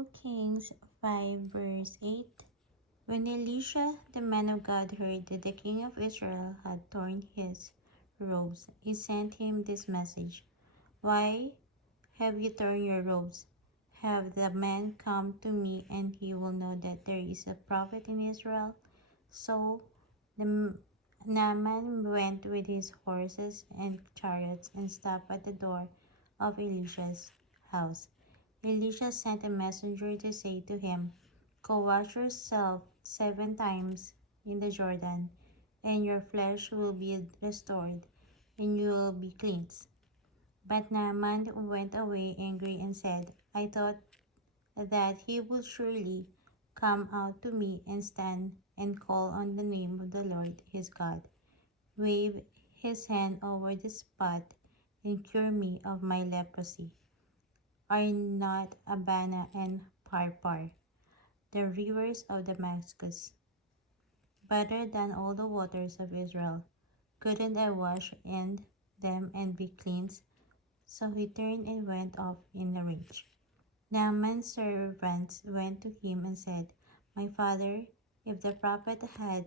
2 Kings 5 verse 8. When Elisha, the man of God, heard that the king of Israel had torn his robes, he sent him this message: Why have you torn your robes? Have the man come to me, and he will know that there is a prophet in Israel. So the Naaman went with his horses and chariots and stopped at the door of Elisha's house. Elisha sent a messenger to say to him, Go wash yourself 7 times in the Jordan, and your flesh will be restored, and you will be cleansed. But Naaman went away angry and said, I thought that he would surely come out to me and stand and call on the name of the Lord his God, wave his hand over the spot, and cure me of my leprosy. Are not Abana and Pharpar, the rivers of Damascus, better than all the waters of Israel? Couldn't I wash in them and be cleansed? So he turned and went off in a rage. Naaman's servants went to him and said, My father, if the prophet had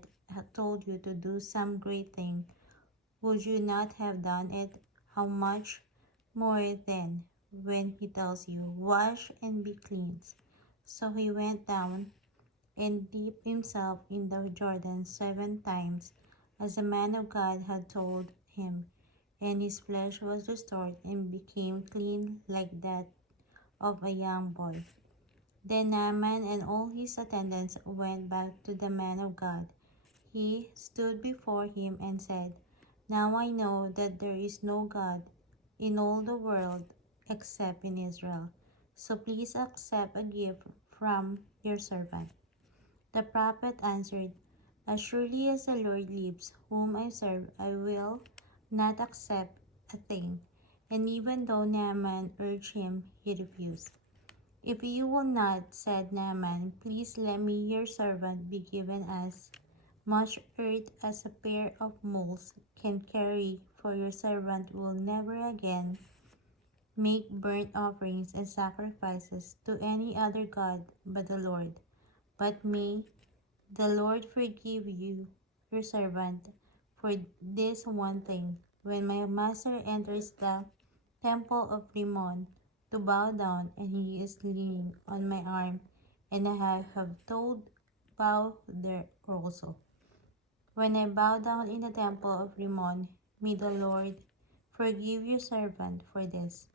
told you to do some great thing, would you not have done it? How much more then when he tells you, Wash and be cleansed? So he went down and dipped himself in the Jordan 7 times, as the man of God had told him, and his flesh was restored and became clean like that of a young boy. Then Naaman and all his attendants went back to the man of God. He stood before him and said, Now I know that there is no God in all the world except in Israel. So please accept a gift from your servant. The prophet answered, As surely as the Lord lives, whom I serve, I will not accept a thing. And even though Naaman urged him, he refused. If you will not, said Naaman, please let me, your servant, be given as much earth as a pair of mules can carry, for your servant will never again make burnt offerings and sacrifices to any other god but the Lord. But may the Lord forgive you, your servant, for this one thing. When my master enters the temple of Rimmon to bow down, and he is leaning on my arm, and I have told, bow there also. When I bow down in the temple of Rimmon, may the Lord forgive your servant for this.